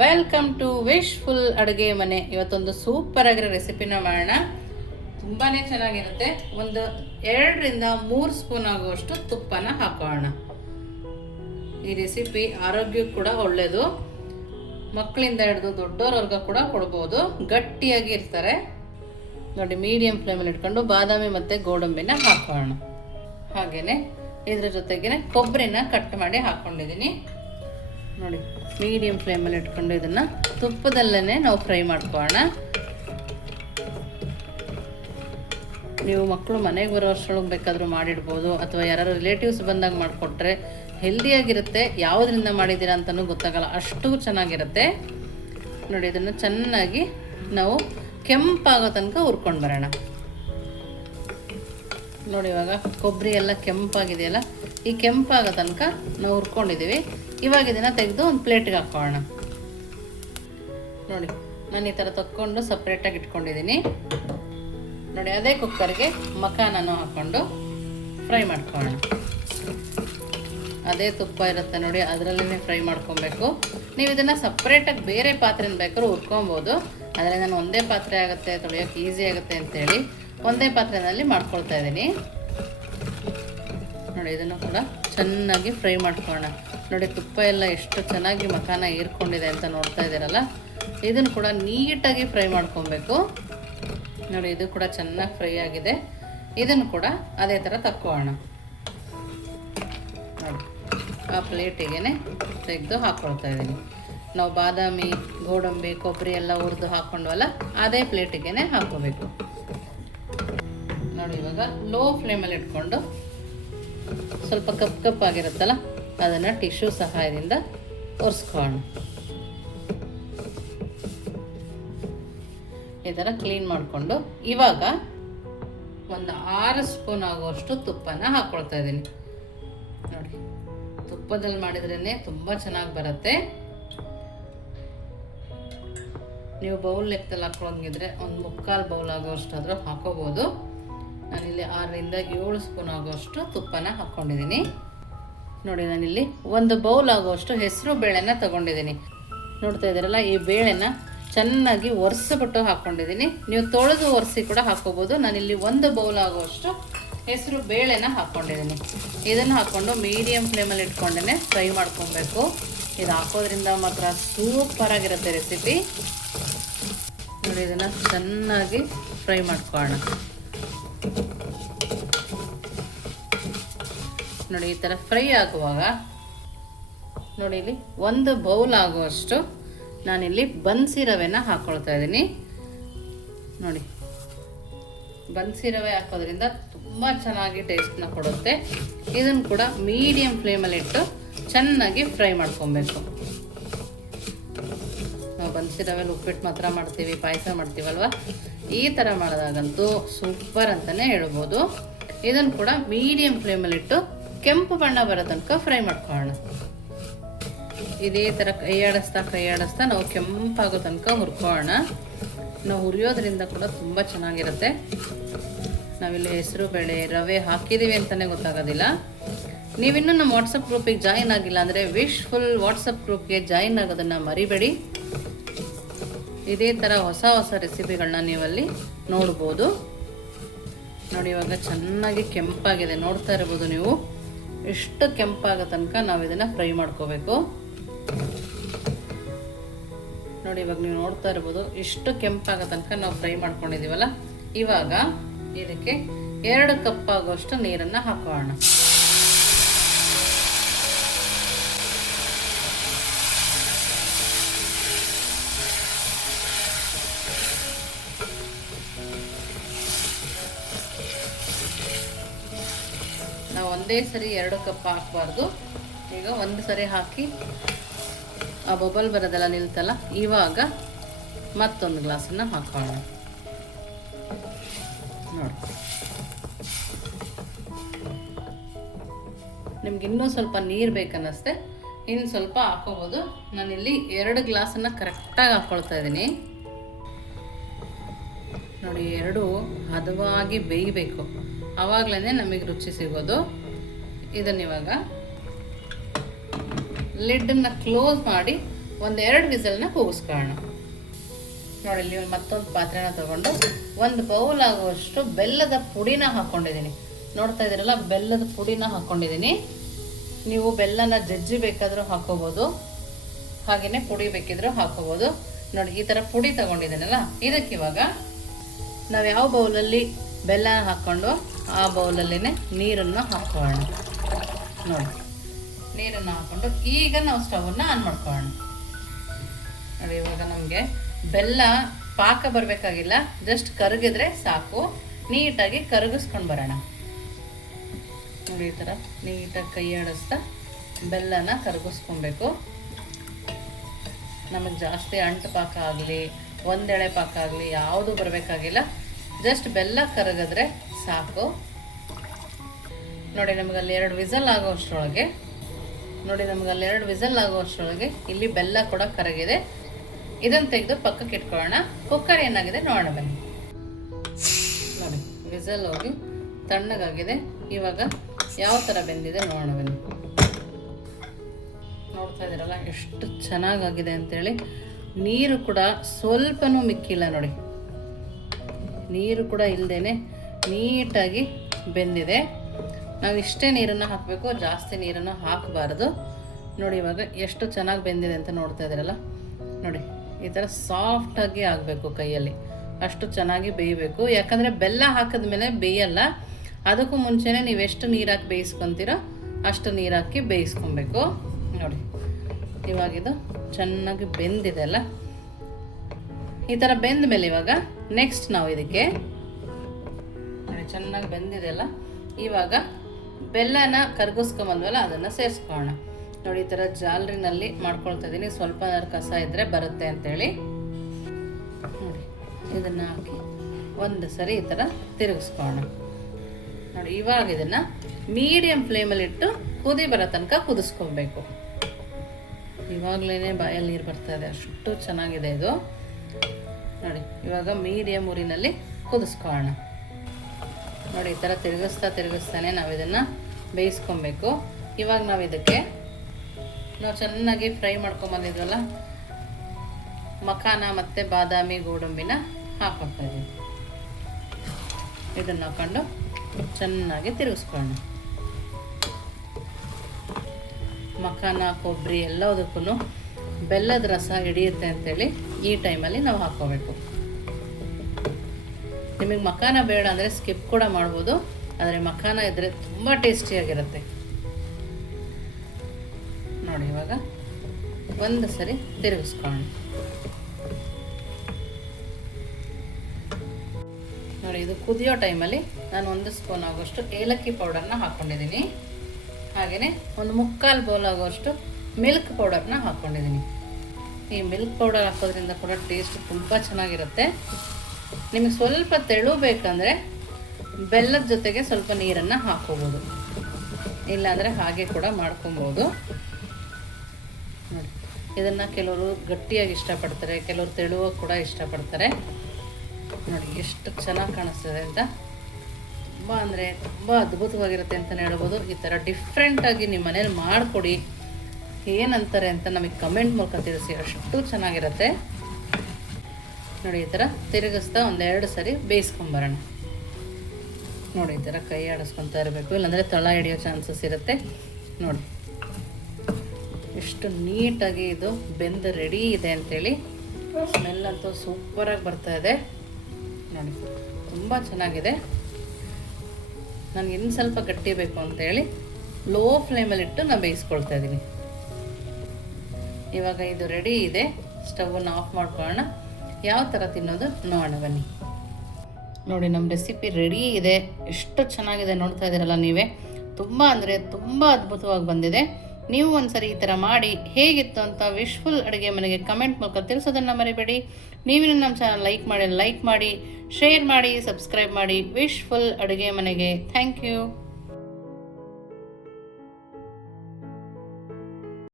Welcome to wishful ಅಡುಗೆ ಮನೆ. ಇವತ್ತೊಂದು ಸೂಪರ್ ಆಗಿರೋ ರೆಸಿಪಿನ ಮಾಡೋಣ. ತುಂಬಾ ಚೆನ್ನಾಗಿರುತ್ತೆ. ಒಂದು 2ರಿಂದ 3 ಸ್ಪೂನ್ ಆಗುವಷ್ಟು ತುಪ್ಪನ ಹಾಕೋಣ. ಈ ರೆಸಿಪಿ ಆರೋಗ್ಯಕ್ಕೆ ಕೂಡ ಒಳ್ಳೆಯದು. ಮಕ್ಕಳಿಂದ ಹಿಡಿದು ದೊಡ್ಡವ್ರವ್ರಿಗೆ ಕೂಡ ಕೊಡ್ಬೋದು. ಗಟ್ಟಿಯಾಗಿ ಇರ್ತಾರೆ ನೋಡಿ. ಮೀಡಿಯಂ ಫ್ಲೇಮಲ್ಲಿ ಇಟ್ಕೊಂಡು ಬಾದಾಮಿ ಮತ್ತು ಗೋಡಂಬಿನ ಹಾಕೋಣ. ಹಾಗೆಯೇ ಇದ್ರ ಜೊತೆಗೆ ಕೊಬ್ಬರಿನ ಕಟ್ ಮಾಡಿ ಹಾಕ್ಕೊಂಡಿದ್ದೀನಿ ನೋಡಿ. ಮೀಡಿಯಂ ಫ್ಲೇಮಲ್ಲಿ ಇಟ್ಕೊಂಡು ಇದನ್ನು ತುಪ್ಪದಲ್ಲೇ ನಾವು ಫ್ರೈ ಮಾಡ್ಕೊಳ್ಳೋಣ. ನೀವು ಮಕ್ಕಳು ಮನೆಗೆ ಬರೋ ಅಷ್ಟರೊಳಗೆ ಬೇಕಾದರೂ ಮಾಡಿಡ್ಬೋದು, ಅಥವಾ ಯಾರು ರಿಲೇಟಿವ್ಸ್ ಬಂದಾಗ ಮಾಡಿಕೊಟ್ರೆ ಹೆಲ್ದಿಯಾಗಿರುತ್ತೆ. ಯಾವುದರಿಂದ ಮಾಡಿದ್ದೀರಾ ಅಂತಲೂ ಗೊತ್ತಾಗಲ್ಲ, ಅಷ್ಟು ಚೆನ್ನಾಗಿರುತ್ತೆ ನೋಡಿ. ಇದನ್ನು ಚೆನ್ನಾಗಿ ನಾವು ಕೆಂಪಾಗೋ ತನಕ ಹುರ್ಕೊಂಡು ಬರೋಣ ನೋಡಿ. ಇವಾಗ ಕೊಬ್ಬರಿ ಎಲ್ಲ ಕೆಂಪಾಗಿದೆಯಲ್ಲ, ಈ ಕೆಂಪಾಗೋ ತನಕ ನಾವು ಹುರ್ಕೊಂಡಿದ್ದೀವಿ. ಇವಾಗ ಇದನ್ನು ತೆಗೆದು ಒಂದು ಪ್ಲೇಟ್ಗೆ ಹಾಕೋಣ ನೋಡಿ. ನಾನು ಈ ಥರ ತಕ್ಕೊಂಡು ಸಪ್ರೇಟಾಗಿ ಇಟ್ಕೊಂಡಿದ್ದೀನಿ ನೋಡಿ. ಅದೇ ಕುಕ್ಕರ್ಗೆ ಮಖಾನನೂ ಹಾಕ್ಕೊಂಡು ಫ್ರೈ ಮಾಡ್ಕೊಳ್ಳೋಣ. ಅದೇ ತುಪ್ಪ ಇರುತ್ತೆ ನೋಡಿ, ಅದರಲ್ಲೇ ಫ್ರೈ ಮಾಡ್ಕೊಬೇಕು. ನೀವು ಇದನ್ನು ಸಪ್ರೇಟಾಗಿ ಬೇರೆ ಪಾತ್ರೆನ ಬೇಕಾದ್ರೂ ಹುರ್ಕೊಬೋದು. ಆದರೆ ನಾನು ಒಂದೇ ಪಾತ್ರೆ ಆಗುತ್ತೆ, ತೊಳೆಯೋಕ್ಕೆ ಈಸಿ ಆಗುತ್ತೆ ಅಂತೇಳಿ ಒಂದೇ ಪಾತ್ರೆಯಲ್ಲಿ ಮಾಡ್ಕೊಳ್ತಾ ಇದ್ದೀನಿ ನೋಡಿ. ಇದನ್ನು ಕೂಡ ಚೆನ್ನಾಗಿ ಫ್ರೈ ಮಾಡ್ಕೊಳ್ಳೋಣ ನೋಡಿ. ತುಪ್ಪ ಎಲ್ಲ ಎಷ್ಟು ಚೆನ್ನಾಗಿ ಮಖಾನ ಹೀರ್ಕೊಂಡಿದೆ ಅಂತ ನೋಡ್ತಾ ಇದ್ದೀರಲ್ಲ, ಇದನ್ನು ಕೂಡ ನೀಟಾಗಿ ಫ್ರೈ ಮಾಡ್ಕೊಬೇಕು ನೋಡಿ. ಇದು ಕೂಡ ಚೆನ್ನಾಗಿ ಫ್ರೈ ಆಗಿದೆ. ಇದನ್ನು ಕೂಡ ಅದೇ ಥರ ತಕ್ಕೋಣ ನೋಡಿ. ಆ ಪ್ಲೇಟಿಗೆ ತೆಗೆದು ಹಾಕ್ಕೊಳ್ತಾ ಇದ್ದೀನಿ. ನಾವು ಬಾದಾಮಿ, ಗೋಡಂಬಿ, ಕೊಬ್ಬರಿ ಎಲ್ಲ ಹುರಿದು ಹಾಕ್ಕೊಂಡ್ವಲ್ಲ, ಅದೇ ಪ್ಲೇಟಿಗೆ ಹಾಕ್ಕೋಬೇಕು ನೋಡಿ. ಇವಾಗ ಲೋ ಫ್ಲೇಮಲ್ಲಿ ಇಟ್ಕೊಂಡು ಸ್ವಲ್ಪ ಕಪ್ಪಾಗಿರುತ್ತಲ್ಲ, ಅದನ್ನು ಟಿಶ್ಯೂ ಸಹಾಯದಿಂದ ಒರೆಸ್ಕೊಳ್ಳೋಣ. ಈ ಥರ ಕ್ಲೀನ್ ಮಾಡಿಕೊಂಡು ಇವಾಗ ಒಂದು 6 ಸ್ಪೂನ್ ಆಗುವಷ್ಟು ತುಪ್ಪನ ಹಾಕ್ಕೊಳ್ತಾ ಇದ್ದೀನಿ ನೋಡಿ. ತುಪ್ಪದಲ್ಲಿ ಮಾಡಿದ್ರೇ ತುಂಬ ಚೆನ್ನಾಗಿ ಬರುತ್ತೆ. ನೀವು ಬೌಲ್ ಲೆಕ್ಕದಲ್ಲಿ ಹಾಕೊಳ್ಳೋಂಗಿದ್ರೆ ಒಂದು 3/4 ಬೌಲ್ ಆಗೋಷ್ಟಾದರೂ ಹಾಕೋಬೋದು. ನಾನಿಲ್ಲಿ 6ರಿಂದ 7 ಸ್ಪೂನ್ ಆಗೋಷ್ಟು ತುಪ್ಪನ ಹಾಕ್ಕೊಂಡಿದ್ದೀನಿ ನೋಡಿ. ನಾನಿಲ್ಲಿ 1 ಬೌಲ್ ಆಗುವಷ್ಟು ಹೆಸರು ಬೇಳೆನ ತೊಗೊಂಡಿದ್ದೀನಿ ನೋಡ್ತಾ ಇದ್ದೀರಲ್ಲ. ಈ ಬೇಳೆನ ಚೆನ್ನಾಗಿ ಒರೆಸ್ಬಿಟ್ಟು ಹಾಕ್ಕೊಂಡಿದ್ದೀನಿ. ನೀವು ತೊಳೆದು ಒರೆಸಿ ಕೂಡ ಹಾಕೋಬೋದು. ನಾನಿಲ್ಲಿ 1 ಬೌಲ್ ಆಗುವಷ್ಟು ಹೆಸರು ಬೇಳೆನ ಹಾಕ್ಕೊಂಡಿದ್ದೀನಿ. ಇದನ್ನು ಹಾಕ್ಕೊಂಡು ಮೀಡಿಯಂ ಫ್ಲೇಮಲ್ಲಿ ಇಟ್ಕೊಂಡೇ ಫ್ರೈ ಮಾಡ್ಕೊಬೇಕು. ಇದು ಹಾಕೋದ್ರಿಂದ ಮಾತ್ರ ಸೂಪರಾಗಿರುತ್ತೆ ರೆಸಿಪಿ ನೋಡಿ. ಇದನ್ನು ಚೆನ್ನಾಗಿ ಫ್ರೈ ಮಾಡ್ಕೊಳ್ಳೋಣ ನೋಡಿ. ಈ ಥರ ಫ್ರೈ ಆಗುವಾಗ ನೋಡಿ, ಇಲ್ಲಿ 1 ಬೌಲ್ ಆಗುವಷ್ಟು ನಾನಿಲ್ಲಿ ಬನ್ಸಿ ರವೆನ ಹಾಕ್ಕೊಳ್ತಾ ಇದ್ದೀನಿ ನೋಡಿ. ಬನ್ಸಿ ರವೆ ಹಾಕೋದ್ರಿಂದ ತುಂಬ ಚೆನ್ನಾಗಿ ಟೇಸ್ಟ್ನ ಕೊಡುತ್ತೆ. ಇದನ್ನು ಕೂಡ ಮೀಡಿಯಂ ಫ್ಲೇಮಲ್ಲಿ ಇಟ್ಟು ಚೆನ್ನಾಗಿ ಫ್ರೈ ಮಾಡ್ಕೊಬೇಕು. ನಾವು ಬನ್ಸಿ ರವೆಲಿ ಉಪ್ಪಿಟ್ಟು ಮಾತ್ರ ಮಾಡ್ತೀವಿ, ಪಾಯಸ ಮಾಡ್ತೀವಲ್ವ, ಈ ಥರ ಮಾಡಿದಾಗಂತೂ ಸೂಪರ್ ಅಂತಲೇ ಹೇಳ್ಬೋದು. ಇದನ್ನು ಕೂಡ ಮೀಡಿಯಂ ಫ್ಲೇಮಲ್ಲಿಟ್ಟು ಕೆಂಪು ಬಣ್ಣ ಬರೋ ತನಕ ಫ್ರೈ ಮಾಡ್ಕೊಳ್ಳೋಣ. ಇದೇ ಥರ ಕೈಯಾಡಿಸ್ತಾ ನಾವು ಕೆಂಪಾಗೋ ತನಕ ಹುರ್ಕೊಳ್ಳೋಣ. ನಾವು ಹುರಿಯೋದ್ರಿಂದ ಕೂಡ ತುಂಬ ಚೆನ್ನಾಗಿರುತ್ತೆ. ನಾವಿಲ್ಲಿ ಹೆಸರು ಬೇಳೆ, ರವೆ ಹಾಕಿದ್ದೀವಿ ಅಂತಲೇ ಗೊತ್ತಾಗೋದಿಲ್ಲ. ನೀವಿನ್ನೂ ನಮ್ಮ ವಾಟ್ಸಪ್ ಗ್ರೂಪಿಗೆ ಜಾಯಿನ್ ಆಗಿಲ್ಲ ಅಂದರೆ ವಿಶ್ಫುಲ್ ವಾಟ್ಸಪ್ ಗ್ರೂಪ್ಗೆ ಜಾಯಿನ್ ಆಗೋದನ್ನು ಮರಿಬೇಡಿ. ಇದೇ ಥರ ಹೊಸ ರೆಸಿಪಿಗಳನ್ನ ನೀವಲ್ಲಿ ನೋಡ್ಬೋದು ನೋಡಿ. ಇವಾಗ ಚೆನ್ನಾಗಿ ಕೆಂಪಾಗಿದೆ, ನೋಡ್ತಾ ಇರ್ಬೋದು ನೀವು. ಎಷ್ಟು ಕೆಂಪಾಗೋ ತನಕ ನಾವು ಇದನ್ನು ಫ್ರೈ ಮಾಡ್ಕೋಬೇಕು ನೋಡಿ. ಇವಾಗ ನೀವು ನೋಡ್ತಾ ಇರ್ಬೋದು, ಇಷ್ಟು ಕೆಂಪಾಗೋ ತನಕ ನಾವು ಫ್ರೈ ಮಾಡ್ಕೊಂಡಿದ್ದೀವಲ್ಲ. ಇವಾಗ ಇದಕ್ಕೆ 2 ಕಪ್ ಆಗುವಷ್ಟು ನೀರನ್ನು ಹಾಕೋಣ. ನಾವು ಒಂದೇ ಸರಿ 2 ಕಪ್ ಹಾಕಬಾರ್ದು. ಈಗ ಒಂದು ಸರಿ ಹಾಕಿ ಆ ಬಬಲ್ ಬರೋದೆಲ್ಲ ನಿಲ್ತಲ್ಲ, ಇವಾಗ ಮತ್ತೊಂದು ಗ್ಲಾಸನ್ನು ಹಾಕೋಣ ನೋಡಿ. ನಿಮ್ಗೆ ಇನ್ನೂ ಸ್ವಲ್ಪ ನೀರು ಬೇಕನ್ನಿಸ್ತೆ ಇನ್ನು ಸ್ವಲ್ಪ ಹಾಕೋಬೋದು. ನಾನಿಲ್ಲಿ 2 ಗ್ಲಾಸನ್ನು ಕರೆಕ್ಟಾಗಿ ಹಾಕ್ಕೊಳ್ತಾ ಇದ್ದೀನಿ ನೋಡಿ. 2 ಹದವಾಗಿ ಬೇಯಬೇಕು, ಆವಾಗಲೇ ನಮಗೆ ರುಚಿ ಸಿಗೋದು. ಇದನ್ನಿವಾಗ ಲಿಡ್ಡನ್ನು ಕ್ಲೋಸ್ ಮಾಡಿ ಒಂದೆರಡು ವಿಸಲ್ನ ಕೂಗಿಸ್ಕೊಳ್ಳೋಣ. ನೋಡಿ ಇಲ್ಲಿ ಮತ್ತೊಂದು ಪಾತ್ರೆನ ತಗೊಂಡು 1 ಬೌಲ್ ಆಗುವಷ್ಟು ಬೆಲ್ಲದ ಪುಡಿನ ಹಾಕ್ಕೊಂಡಿದ್ದೀನಿ. ನೋಡ್ತಾ ಇದ್ದೀರಲ್ಲ, ಬೆಲ್ಲದ ಪುಡಿನ ಹಾಕ್ಕೊಂಡಿದ್ದೀನಿ. ನೀವು ಬೆಲ್ಲನ ಜಜ್ಜಿ ಬೇಕಾದರೂ ಹಾಕೋಬೋದು, ಹಾಗೆಯೇ ಪುಡಿ ಬೇಕಿದ್ರೂ ಹಾಕೋಬೋದು. ನೋಡಿ ಈ ಥರ ಪುಡಿ ತಗೊಂಡಿದ್ದೀನಲ್ಲ, ಇದಕ್ಕೆ ಇವಾಗ ನಾವು ಯಾವ ಬೌಲಲ್ಲಿ ಬೆಲ್ಲ ಹಾಕ್ಕೊಂಡು ಆ ಬೌಲಲ್ಲಿನೇ ನೀರನ್ನು ಹಾಕೋಣ. ನೋಡಿ ನೀರನ್ನು ಹಾಕ್ಕೊಂಡು ಈಗ ನಾವು ಸ್ಟವನ್ನು ಆನ್ ಮಾಡ್ಕೊಳ್ಳೋಣ. ನೋಡಿ ಇವಾಗ ನಮಗೆ ಬೆಲ್ಲ ಪಾಕ ಬರಬೇಕಾಗಿಲ್ಲ, ಜಸ್ಟ್ ಕರಗಿದ್ರೆ ಸಾಕು. ನೀಟಾಗಿ ಕರಗಿಸ್ಕೊಂಡು ಬರೋಣ. ನೋಡಿ ಈ ಥರ ನೀಟಾಗಿ ಕೈ ಆಡಿಸ್ತಾ ಬೆಲ್ಲನ ಕರಗಿಸ್ಕೊಬೇಕು. ನಮಗೆ ಜಾಸ್ತಿ ಅಂಟು ಪಾಕ ಆಗಲಿ ಒಂದೆಳೆ ಪಾಕ ಆಗಲಿ ಯಾವುದು ಬರಬೇಕಾಗಿಲ್ಲ, ಜಸ್ಟ್ ಬೆಲ್ಲ ಕರಗಿದ್ರೆ ಸಾಕು. ನೋಡಿ ನಮಗಲ್ಲಿ 2 ವಿಸಲ್ ಆಗೋಷ್ಟರೊಳಗೆ ಇಲ್ಲಿ ಬೆಲ್ಲ ಕೂಡ ಕರಗಿದೆ. ಇದನ್ನು ತೆಗೆದು ಪಕ್ಕಕ್ಕೆ ಇಟ್ಕೊಳ್ಳೋಣ. ಕುಕ್ಕರ್ ಏನಾಗಿದೆ ನೋಡೋಣ ಬನ್ನಿ. ನೋಡಿ ವಿಸಲ್ ಹೋಗಿ ತಣ್ಣಗಾಗಿದೆ. ಇವಾಗ ಯಾವ ಥರ ಬೆಂದಿದೆ ನೋಡೋಣ ಬನ್ನಿ. ನೋಡ್ತಾ ಇದ್ದೀರಲ್ಲ ಎಷ್ಟು ಚೆನ್ನಾಗಾಗಿದೆ ಅಂತೇಳಿ. ನೀರು ಕೂಡ ಸ್ವಲ್ಪನೂ ಮಿಕ್ಕಿಲ್ಲ ನೋಡಿ, ನೀರು ಕೂಡ ಇಲ್ಲದೇನೆ ನೀಟಾಗಿ ಬೆಂದಿದೆ. ನಾವು ಇಷ್ಟೇ ನೀರನ್ನು ಹಾಕಬೇಕು, ಜಾಸ್ತಿ ನೀರನ್ನು ಹಾಕಬಾರ್ದು. ನೋಡಿ ಇವಾಗ ಎಷ್ಟು ಚೆನ್ನಾಗಿ ಬೆಂದಿದೆ ಅಂತ ನೋಡ್ತಾ ಇದ್ದೀರಲ್ಲ. ನೋಡಿ ಈ ಥರ ಸಾಫ್ಟಾಗಿ ಆಗಬೇಕು, ಕೈಯಲ್ಲಿ ಅಷ್ಟು ಚೆನ್ನಾಗಿ ಬೇಯಬೇಕು. ಯಾಕಂದರೆ ಬೆಲ್ಲ ಹಾಕಿದ್ಮೇಲೆ ಬೇಯಲ್ಲ, ಅದಕ್ಕೂ ಮುಂಚೆನೇ ನೀವು ಎಷ್ಟು ನೀರು ಹಾಕಿ ಬೇಯಿಸ್ಕೊತೀರೋ ಅಷ್ಟು ನೀರು ಹಾಕಿ ಬೇಯಿಸ್ಕೊಬೇಕು. ನೋಡಿ ಇವಾಗಿದು ಚೆನ್ನಾಗಿ ಬೆಂದಿದೆ ಅಲ್ಲ. ಈ ಥರ ಬೆಂದ ಮೇಲೆ ಇವಾಗ ನೆಕ್ಸ್ಟ್ ನಾವು ಇದಕ್ಕೆ ನೋಡಿ ಚೆನ್ನಾಗಿ ಬೆಂದಿದೆ ಅಲ್ಲ, ಇವಾಗ ಬೆಲ್ಲನ ಕರಗಿಸ್ಕೊಂಬಂದ್ವಲ್ಲ ಅದನ್ನು ಸೇರಿಸ್ಕೊಳ್ಳೋಣ. ನೋಡಿ ಈ ಥರ ಜಾಲರಿನಲ್ಲಿ ಮಾಡ್ಕೊಳ್ತಾ ಇದ್ದೀನಿ, ಸ್ವಲ್ಪ ಕಸ ಇದ್ದರೆ ಬರುತ್ತೆ ಅಂತೇಳಿ. ನೋಡಿ ಇದನ್ನು ಹಾಕಿ ಒಂದು ಸರಿ ಈ ಥರ ತಿರುಗಿಸ್ಕೊಳ್ಳೋಣ. ನೋಡಿ ಇವಾಗ ಇದನ್ನು ಮೀಡಿಯಮ್ ಫ್ಲೇಮಲ್ಲಿಟ್ಟು ಕುದಿ ಬರೋ ತನಕ ಕುದಿಸ್ಕೊಬೇಕು. ಇವಾಗಲೇ ಬಾಯಲ್ಲಿ ನೀರು ಬರ್ತಾ ಇದೆ, ಅಷ್ಟು ಚೆನ್ನಾಗಿದೆ ಇದು. ನೋಡಿ ಇವಾಗ ಮೀಡಿಯಮ್ ಉರಿನಲ್ಲಿ ಕುದಿಸ್ಕೊಳ್ಳೋಣ. ನೋಡಿ ಈ ಥರ ತಿರುಗಿಸ್ತಾನೆ ನಾವು ಇದನ್ನು ಬೇಯಿಸ್ಕೊಬೇಕು. ಇವಾಗ ನಾವು ಇದಕ್ಕೆ ಚೆನ್ನಾಗಿ ಫ್ರೈ ಮಾಡ್ಕೊಂಬಂದಿದ್ವಲ್ಲ ಮಖಾನ ಮತ್ತು ಬಾದಾಮಿ ಗೋಡಂಬಿನ ಹಾಕ್ಕೊಳ್ತಾ ಇದ್ದೀವಿ. ಇದನ್ನು ಹಾಕೊಂಡು ಚೆನ್ನಾಗಿ ತಿರುಗಿಸ್ಕೊಳ್ಳೋಣ. ಮಖಾನ ಕೊಬ್ಬರಿ ಎಲ್ಲದಕ್ಕೂ ಬೆಲ್ಲದ ರಸ ಹಿಡಿಯುತ್ತೆ ಅಂತೇಳಿ ಈ ಟೈಮಲ್ಲಿ ನಾವು ಹಾಕ್ಕೋಬೇಕು. ನಿಮಗೆ ಮಖಾನ ಬೇಡ ಅಂದರೆ ಸ್ಕಿಪ್ ಕೂಡ ಮಾಡ್ಬೋದು, ಆದರೆ ಮಖಾನ ಇದ್ದರೆ ತುಂಬ ಟೇಸ್ಟಿಯಾಗಿರುತ್ತೆ. ನೋಡಿ ಇವಾಗ ಒಂದು ಸರಿ ತಿರುಗಿಸ್ಕೊಳ್ಳೋಣ. ನೋಡಿ ಇದು ಕುದಿಯೋ ಟೈಮಲ್ಲಿ ನಾನು 1 ಸ್ಪೂನ್ ಆಗೋಷ್ಟು ಏಲಕ್ಕಿ ಪೌಡರ್ನ ಹಾಕ್ಕೊಂಡಿದ್ದೀನಿ. ಹಾಗೆಯೇ 1/4 ಬೌಲ್ ಆಗೋಷ್ಟು ಮಿಲ್ಕ್ ಪೌಡರ್ನ ಹಾಕ್ಕೊಂಡಿದ್ದೀನಿ. ಈ ಮಿಲ್ಕ್ ಪೌಡರ್ ಹಾಕೋದ್ರಿಂದ ಕೂಡ ಟೇಸ್ಟ್ ತುಂಬ ಚೆನ್ನಾಗಿರುತ್ತೆ. ನಿಮಗೆ ಸ್ವಲ್ಪ ತೆಳು ಬೇಕಂದರೆ ಬೆಲ್ಲದ ಜೊತೆಗೆ ಸ್ವಲ್ಪ ನೀರನ್ನು ಹಾಕ್ಕೋಬೋದು, ಇಲ್ಲಾಂದರೆ ಹಾಗೆ ಕೂಡ ಮಾಡ್ಕೊಬೋದು. ನೋಡಿ ಇದನ್ನು ಕೆಲವರು ಗಟ್ಟಿಯಾಗಿ ಇಷ್ಟಪಡ್ತಾರೆ, ಕೆಲವರು ತೆಳುವಾಗಿ ಕೂಡ ಇಷ್ಟಪಡ್ತಾರೆ. ನೋಡಿ ಎಷ್ಟು ಚೆನ್ನಾಗಿ ಕಾಣಿಸ್ತದೆ ಅಂತ, ತುಂಬ ಅಂದರೆ ತುಂಬ ಅದ್ಭುತವಾಗಿರುತ್ತೆ ಅಂತಲೇ ಹೇಳ್ಬೋದು. ಈ ಥರ ಡಿಫ್ರೆಂಟಾಗಿ ನಿಮ್ಮ ಮನೇಲಿ ಮಾಡಿಕೊಡಿ, ಏನಂತಾರೆ ಅಂತ ನಮಗೆ ಕಮೆಂಟ್ ಮೂಲಕ ತಿಳಿಸಿ, ಅಷ್ಟು ಚೆನ್ನಾಗಿರುತ್ತೆ. ನೋಡಿ ಈ ಥರ ತಿರುಗಿಸ್ತಾ 1-2 ಸರಿ ಬೇಯಿಸ್ಕೊಂಬರೋಣ. ನೋಡಿ ಈ ಥರ ಕೈ ಆಡಿಸ್ಕೊತಾ ಇರಬೇಕು, ಇಲ್ಲಾಂದರೆ ತಳ ಹಿಡಿಯೋ ಚಾನ್ಸಸ್ ಇರುತ್ತೆ. ನೋಡಿ ಎಷ್ಟು ನೀಟಾಗಿ ಇದು ಬೆಂದು ರೆಡಿ ಇದೆ ಅಂತೇಳಿ. ಸ್ಮೆಲ್ ಅಂತೂ ಸೂಪರಾಗಿ ಬರ್ತಾ ಇದೆ. ನೋಡಿ ತುಂಬ ಚೆನ್ನಾಗಿದೆ. ನನಗೆ ಇನ್ನು ಸ್ವಲ್ಪ ಗಟ್ಟಿ ಬೇಕು ಅಂತೇಳಿ ಲೋ ಫ್ಲೇಮಲ್ಲಿಟ್ಟು ನಾನು ಬೇಯಿಸ್ಕೊಳ್ತಾ ಇದ್ದೀನಿ. ಇವಾಗ ಇದು ರೆಡಿ ಇದೆ, ಸ್ಟವನ್ನು ಆಫ್ ಮಾಡ್ಕೊಳ್ಳೋಣ. ಯಾವ ಥರ ತಿನ್ನೋದು ನೋಡೋಣ ಬನ್ನಿ. ನೋಡಿ ನಮ್ಮ ರೆಸಿಪಿ ರೆಡಿ ಇದೆ, ಎಷ್ಟು ಚೆನ್ನಾಗಿದೆ ನೋಡ್ತಾ ಇದ್ದೀರಲ್ಲ ನೀವೇ. ತುಂಬ ಅಂದರೆ ತುಂಬ ಅದ್ಭುತವಾಗಿ ಬಂದಿದೆ. ನೀವು ಒಂದ್ಸರಿ ಈ ಥರ ಮಾಡಿ ಹೇಗಿತ್ತು ಅಂತ ವಿಶ್ಫುಲ್ ಅಡುಗೆ ಮನೆಗೆ ಕಮೆಂಟ್ ಮೂಲಕ ತಿಳಿಸೋದನ್ನು ಮರಿಬೇಡಿ. ನೀವು ನಮ್ಮ ಚಾನಲ್ ಲೈಕ್ ಮಾಡಿ, ಶೇರ್ ಮಾಡಿ, ಸಬ್ಸ್ಕ್ರೈಬ್ ಮಾಡಿ. ವಿಶ್ಫುಲ್ ಅಡುಗೆ ಮನೆಗೆ ಥ್ಯಾಂಕ್ ಯು.